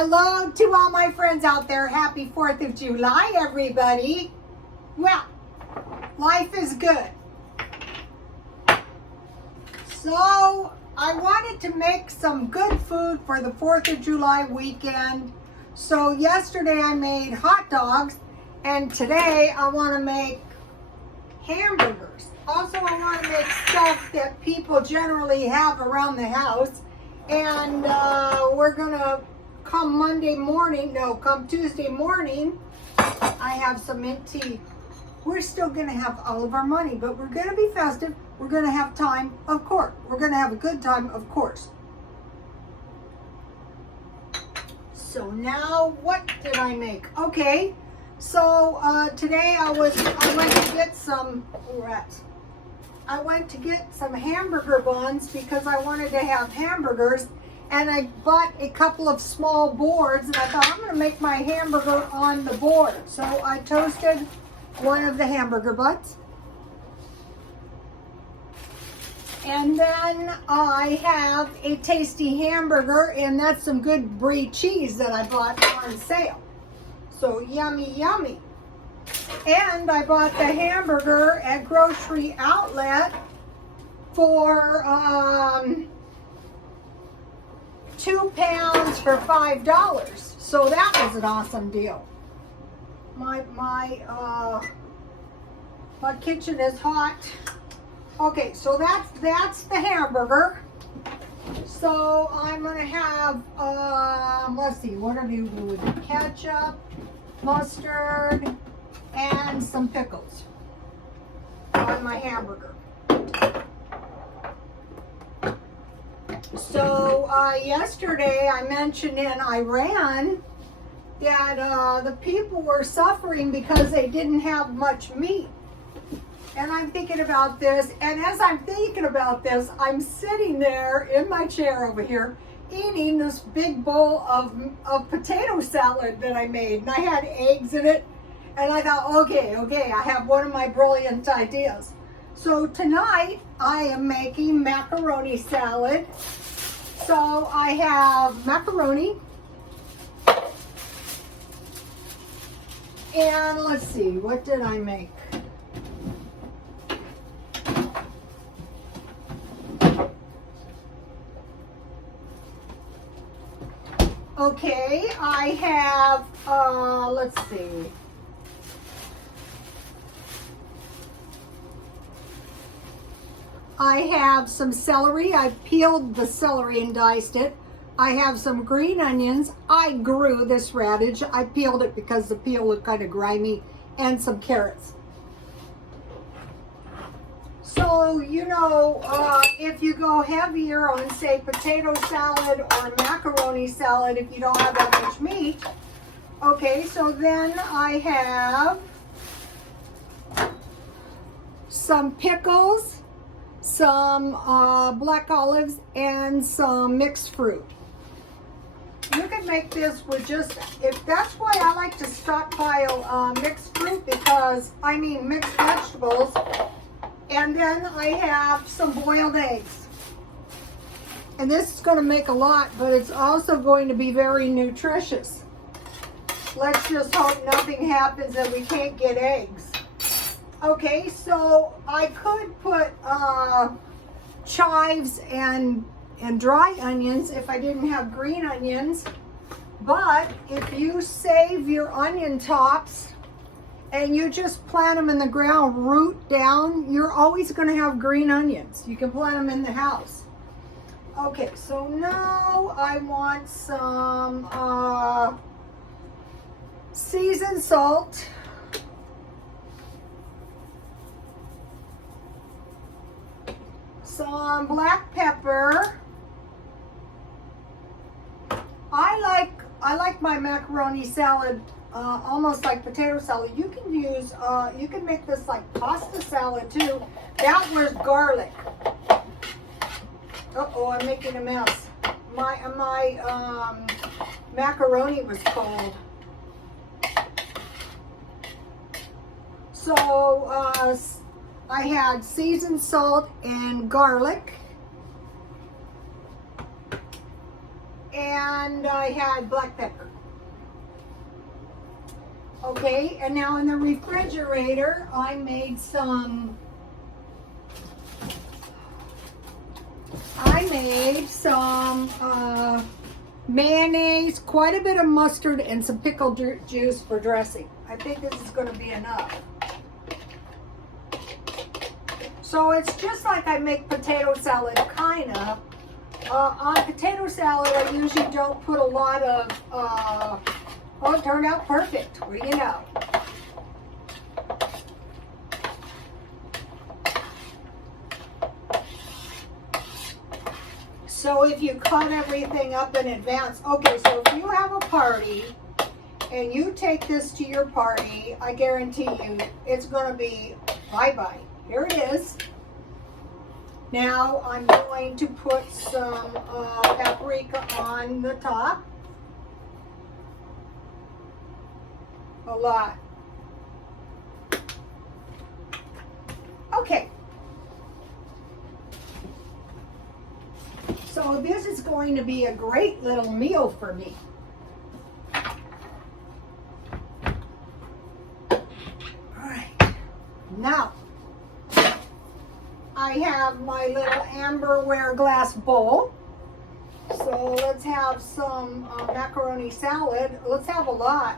Hello to all my friends out there. Happy 4th of July, everybody. Well, life is good. So, I wanted to make some good food for the 4th of July weekend. So, yesterday I made hot dogs, and today I want to make hamburgers. Also, I want to make stuff that people generally have around the house. And we're going to come Tuesday morning, I have some mint tea. We're still going to have all of our money, but we're going to be festive. We're going to have time, of course. We're going to have a good time, of course. So now, what did I make? Okay, so today I went to get some rats. I went to get some hamburger buns because I wanted to have hamburgers, and I bought a couple of small boards, and I thought I'm going to make my hamburger on the board. So I toasted one of the hamburger buns, and then I have a tasty hamburger, and that's some good brie cheese that I bought on sale. So yummy, yummy. And I bought the hamburger at Grocery Outlet for 2 pounds for $5. So that was an awesome deal. My kitchen is hot. Okay, so that's the hamburger. So I'm gonna have let's see, what do you do with it? Ketchup, mustard, and some pickles on my hamburger. So yesterday I mentioned in Iran that the people were suffering because they didn't have much meat. And I'm thinking about this, and as I'm thinking about this, I'm sitting there in my chair over here eating this big bowl of potato salad that I made, and I had eggs in it. And I thought, okay, I have one of my brilliant ideas. So tonight, I am making macaroni salad. So I have macaroni. And let's see, what did I make? Okay, I have, let's see. I have some celery. I peeled the celery and diced it. I have some green onions. I grew this radish. I peeled it because the peel looked kind of grimy, and some carrots. So, you know, if you go heavier on, say, potato salad or macaroni salad, if you don't have that much meat. Okay, so then I have some pickles, some black olives, and some mixed fruit. You can make this with that's why I like to stockpile mixed fruit, mixed vegetables. And then I have some boiled eggs. And this is going to make a lot, but it's also going to be very nutritious. Let's just hope nothing happens and we can't get eggs. Okay, so I could put chives and dry onions if I didn't have green onions. But if you save your onion tops and you just plant them in the ground, root down, you're always going to have green onions. You can plant them in the house. Okay, so now I want some seasoned salt. Some black pepper. I like my macaroni salad almost like potato salad. You can use, you can make this like pasta salad too. That was garlic. Uh-oh, I'm making a mess. My macaroni was cold. So I had seasoned salt and garlic. and I had black pepper. Okay, and now in the refrigerator, I made some mayonnaise, quite a bit of mustard, and some pickle juice for dressing. I think this is going to be enough. So it's just like I make potato salad, kind of. On potato salad, I usually don't put a lot of, oh, it turned out perfect. What do you know? So if you cut everything up in advance, okay, so if you have a party and you take this to your party, I guarantee you it's going to be bye-bye. Here it is. Now I'm going to put some paprika on the top. A lot. Okay. So this is going to be a great little meal for me. All right. Now, I have my little amberware glass bowl. So let's have some macaroni salad. Let's have a lot.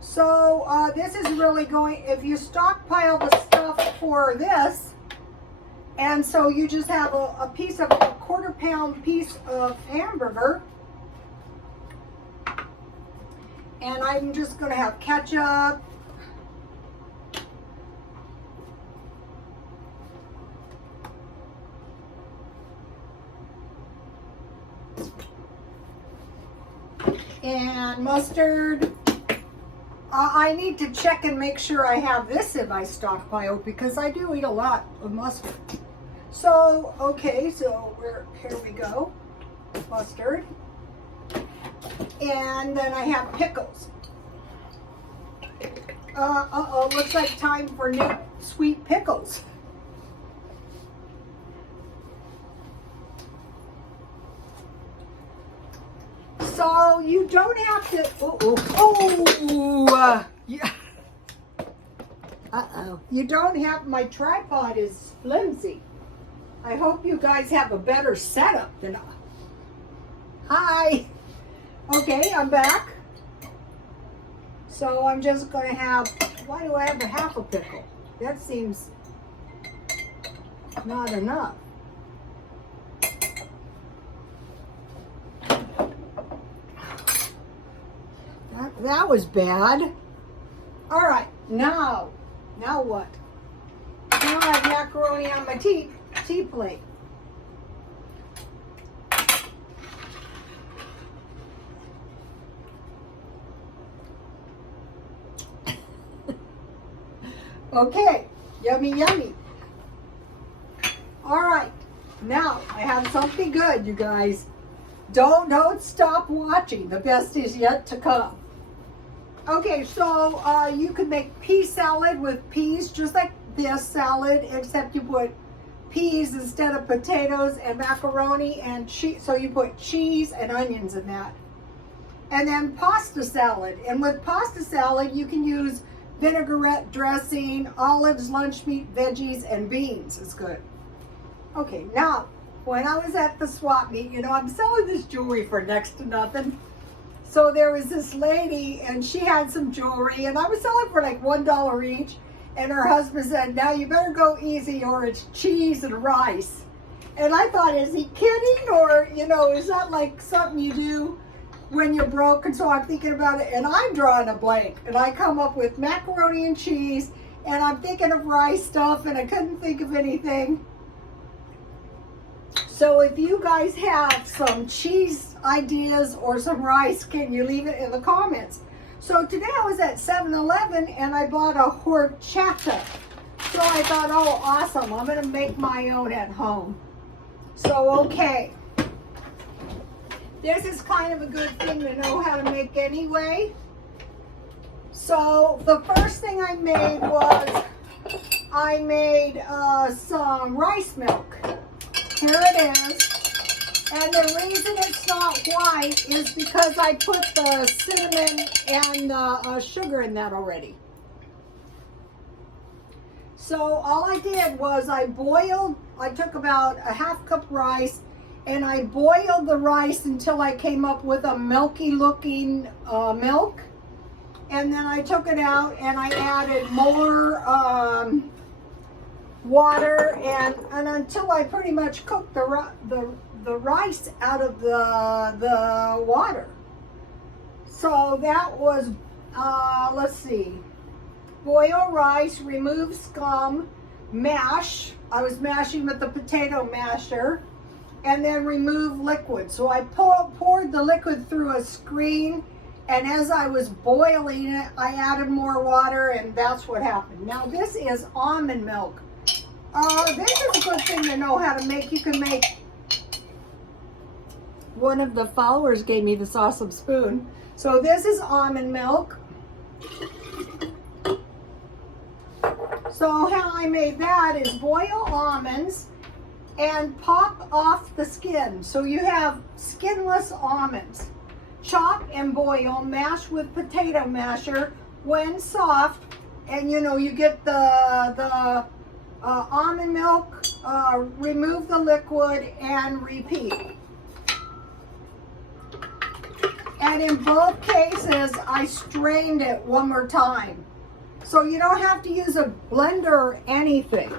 So this is really going, if you stockpile the stuff for this, and so you just have a piece of, a quarter-pound piece of hamburger, and I'm just going to have ketchup, and mustard. I need to check and make sure I have this in my stockpile because I do eat a lot of mustard. So, okay, so here we go. Mustard. And then I have pickles. Uh-oh, looks like time for new sweet pickles. So you don't have to, yeah. Uh-oh. You don't have, my tripod is flimsy. I hope you guys have a better setup than I. Hi. Okay, I'm back. So I'm just going to have, why do I have a half a pickle? That seems not enough. That was bad. All right, now what? Now I have macaroni on my tea plate. Okay, yummy, yummy. All right, now I have something good, you guys. Don't stop watching. The best is yet to come. Okay, so you could make pea salad with peas, just like this salad, except you put peas instead of potatoes and macaroni and cheese. So you put cheese and onions in that. And then pasta salad. And with pasta salad, you can use vinaigrette dressing, olives, lunch meat, veggies, and beans. It's good. Okay, now, when I was at the swap meet, you know, I'm selling this jewelry for next to nothing. So there was this lady, and she had some jewelry, and I was selling for like $1 each. And her husband said, now you better go easy or it's cheese and rice. And I thought, is he kidding? Or, you know, is that like something you do when you're broke? And so I'm thinking about it, and I'm drawing a blank. And I come up with macaroni and cheese, and I'm thinking of rice stuff, and I couldn't think of anything. So if you guys have some cheese ideas or some rice, can you leave it in the comments? So today I was at 7-Eleven and I bought a horchata. So I thought, oh, awesome, I'm going to make my own at home. So, okay. This is kind of a good thing to know how to make anyway. So the first thing I made was I made some rice milk. Here it is. And the reason it's not white is because I put the cinnamon and the sugar in that already. So all I did was I took about a half cup rice and I boiled the rice until I came up with a milky looking milk. And then I took it out and I added more water and until I pretty much cooked the rice out of the water. So that was, let's see, boil rice, remove scum, mash. I was mashing with the potato masher, and then remove liquid. So I poured the liquid through a screen, and as I was boiling it, I added more water, and that's what happened. Now this is almond milk. This is a good thing to know how to make. You can make, one of the followers gave me this awesome spoon. So this is almond milk. So how I made that is boil almonds and pop off the skin. So you have skinless almonds. Chop and boil, mash with potato masher. When soft, and you get the almond milk, remove the liquid and repeat. And in both cases, I strained it one more time. So you don't have to use a blender or anything.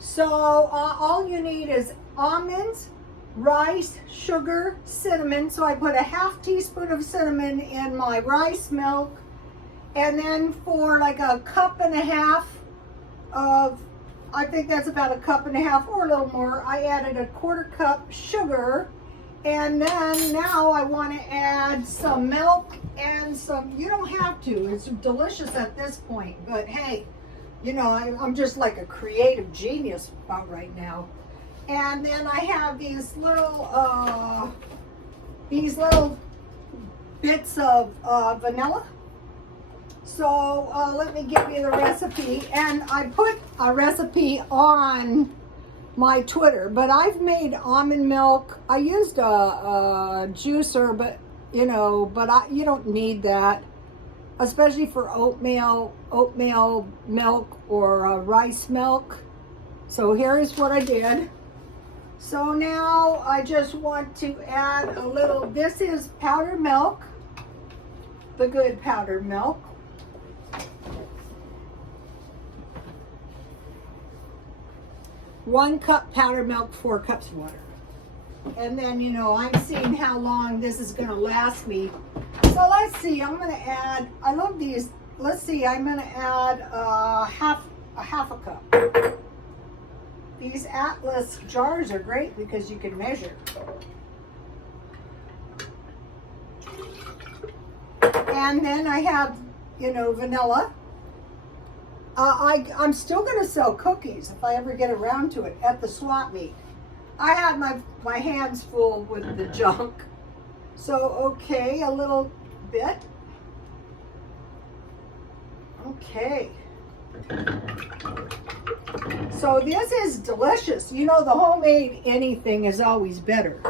So all you need is almonds, rice, sugar, cinnamon. So I put a half teaspoon of cinnamon in my rice milk. And then for like a cup and a half of, I think that's about a cup and a half or a little more, I added a quarter cup sugar. And then now I want to add some milk and some, you don't have to, it's delicious at this point, but hey, I'm just like a creative genius about right now. And then I have these little bits of vanilla. So let me give you the recipe, and I put a recipe on my Twitter, but I've made almond milk. I used a juicer, but you don't need that, especially for oatmeal milk or rice milk. So here's what I did. So now I just want to add a little, this is powdered milk, the good powdered milk. One cup powdered milk, 4 cups water. And then, I'm seeing how long this is going to last me. So let's see, I'm going to add, I love these. Let's see, I'm going to add half a cup. These Atlas jars are great because you can measure. And then I have, vanilla. I'm still going to sell cookies if I ever get around to it at the swap meet. I have my hands full with the junk. So, okay, a little bit. Okay. So this is delicious. The homemade anything is always better.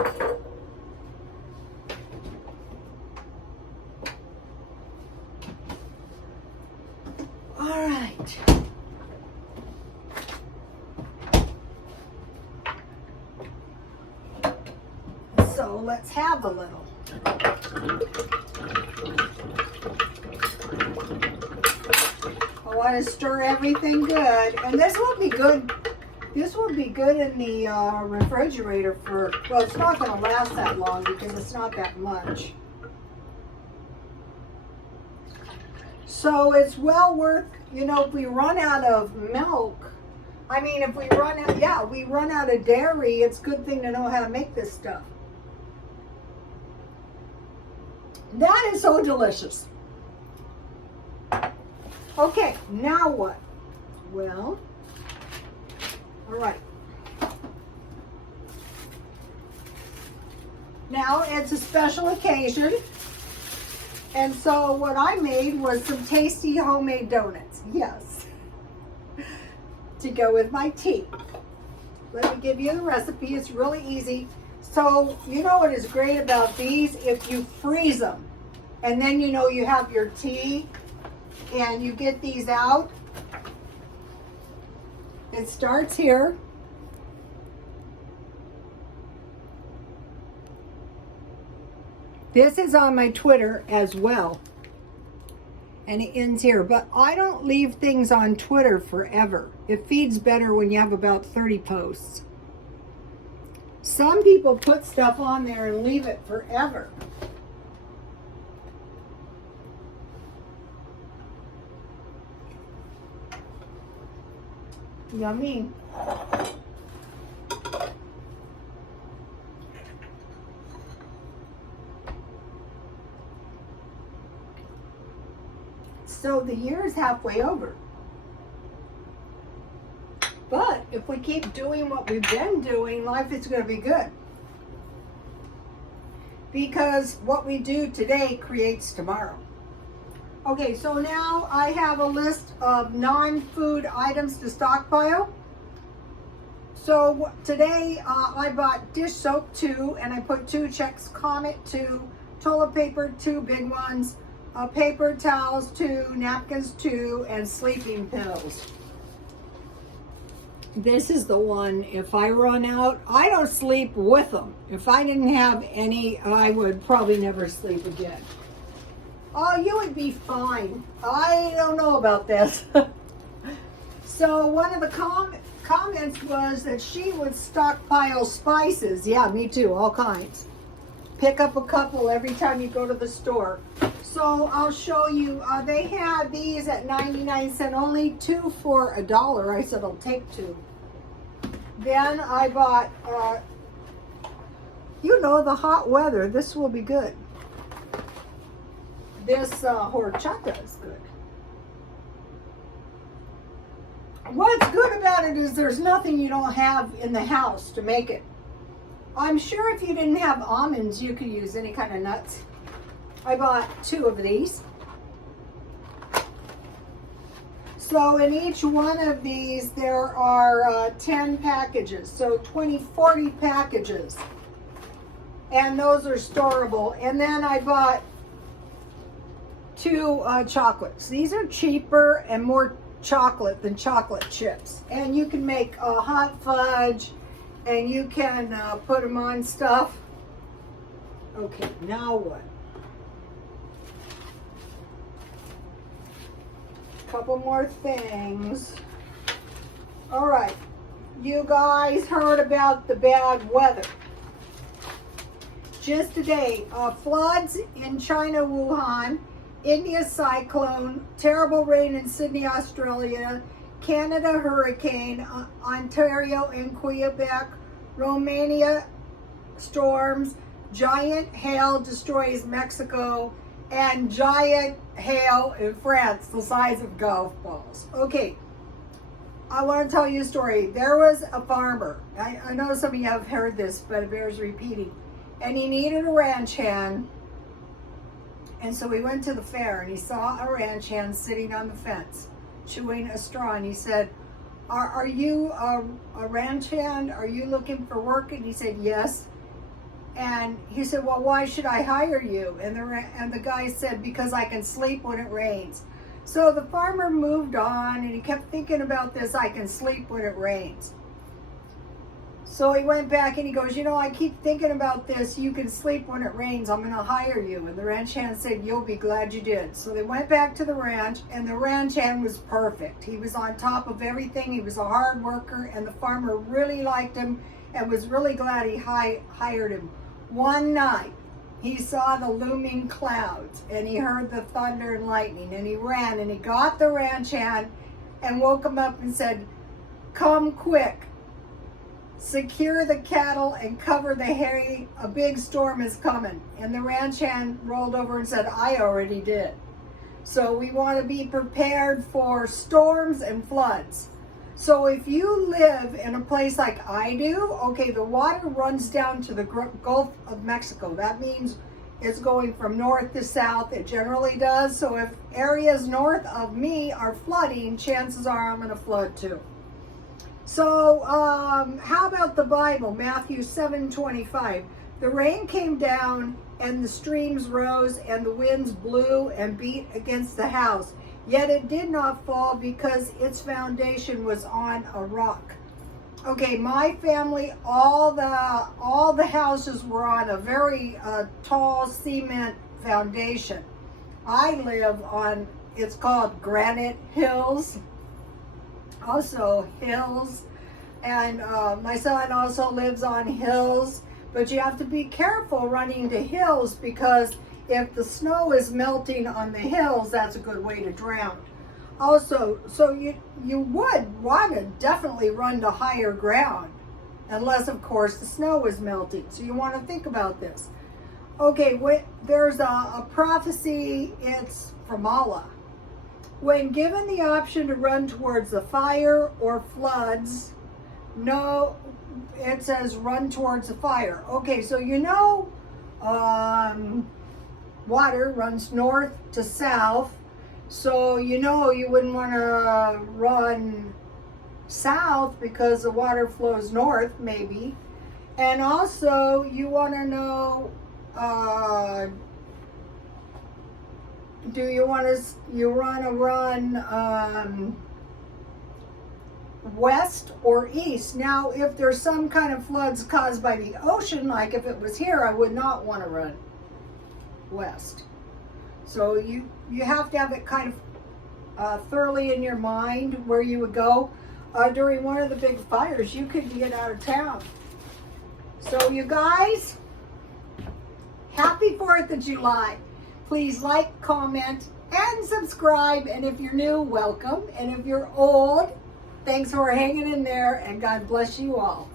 All right. So let's have a little. I want to stir everything good, and this will be good. This will be good in the refrigerator for, well, it's not going to last that long because it's not that much. So it's well worth, if we run out of milk, if we run out, we run out of dairy, it's a good thing to know how to make this stuff. That is so delicious. Okay, now what? Well, all right. Now it's a special occasion. And so what I made was some tasty homemade donuts. Yes. To go with my tea. let me give you the recipe. It's really easy. So you know what is great about these? If you freeze them, and then you know you have your tea, and you get these out. It starts here. This is on my Twitter as well. And it ends here. But I don't leave things on Twitter forever. It feeds better when you have about 30 posts. Some people put stuff on there and leave it forever. Yummy. So the year is halfway over. But if we keep doing what we've been doing, life is going to be good. Because what we do today creates tomorrow. Okay, so now I have a list of non-food items to stockpile. So today I bought dish soap 2, and I put 2 Chex Comet 2, toilet paper 2 big ones, paper towels 2, napkins 2, and sleeping pills. This is the one, if I run out, I don't sleep with them. If I didn't have any, I would probably never sleep again. Oh, you would be fine. I don't know about this. So one of the comments was that she would stockpile spices. Yeah, me too, all kinds. Pick up a couple every time you go to the store. So I'll show you, they had these at 99 cents, only 2 for $1. I said, I'll take 2. Then I bought, you know, the hot weather, this will be good. This horchata is good. What's good about it is there's nothing you don't have in the house to make it. I'm sure if you didn't have almonds, you could use any kind of nuts. I bought 2 of these. So in each one of these, there are 10 packages. So 40 packages. And those are storable. And then I bought 2 chocolates. These are cheaper and more chocolate than chocolate chips. And you can make a hot fudge, and you can put them on stuff. Okay, now what? Couple more things. All right, you guys heard about the bad weather. Just today, floods in China, Wuhan, India cyclone, terrible rain in Sydney, Australia, Canada hurricane, Ontario and Quebec, Romania storms, giant hail destroys Mexico, and giant hail in France the size of golf balls. Okay, I want to tell you a story. There was a farmer. I know some of you have heard this, but it bears repeating. And he needed a ranch hand. And so he went to the fair and he saw a ranch hand sitting on the fence, chewing a straw. And he said, are you a ranch hand? Are you looking for work? And he said, yes. And he said, well, why should I hire you? And the guy said, because I can sleep when it rains. So the farmer moved on and he kept thinking about this, I can sleep when it rains. So he went back and he goes, you know, I keep thinking about this, you can sleep when it rains, I'm gonna hire you. And the ranch hand said, you'll be glad you did. So they went back to the ranch, and the ranch hand was perfect. He was on top of everything, he was a hard worker, and the farmer really liked him and was really glad he hired him. One night, he saw the looming clouds, and he heard the thunder and lightning, and he ran, and he got the ranch hand and woke him up and said, come quick, secure the cattle and cover the hay, a big storm is coming. And the ranch hand rolled over and said, I already did. So we want to be prepared for storms and floods. So if you live in a place like I do, okay, the water runs down to the Gulf of Mexico. That means it's going from north to south. It generally does. So if areas north of me are flooding, chances are I'm going to flood too. So how about the Bible? Matthew 7:25. The rain came down and the streams rose and the winds blew and beat against the house. Yet it did not fall because its foundation was on a rock. Okay, my family, all the houses were on a very tall cement foundation. I live on, it's called granite hills, also hills, and my son also lives on hills, but you have to be careful running to hills because if the snow is melting on the hills, that's a good way to drown. Also, so you would want to definitely run to higher ground, unless of course the snow is melting. So you want to think about this. Okay, there's a prophecy, it's from Allah. When given the option to run towards the fire or floods, no, it says run towards the fire. Okay, so water runs north to south. So you wouldn't want to run south because the water flows north, maybe. And also you want to know, do you want to run west or east? Now, if there's some kind of floods caused by the ocean, like if it was here, I would not want to run west. So you have to have it kind of thoroughly in your mind where you would go. During one of the big fires, you could get out of town. So you guys, happy 4th of July. Please like, comment, and subscribe. And if you're new, welcome. And if you're old, thanks for hanging in there, and God bless you all.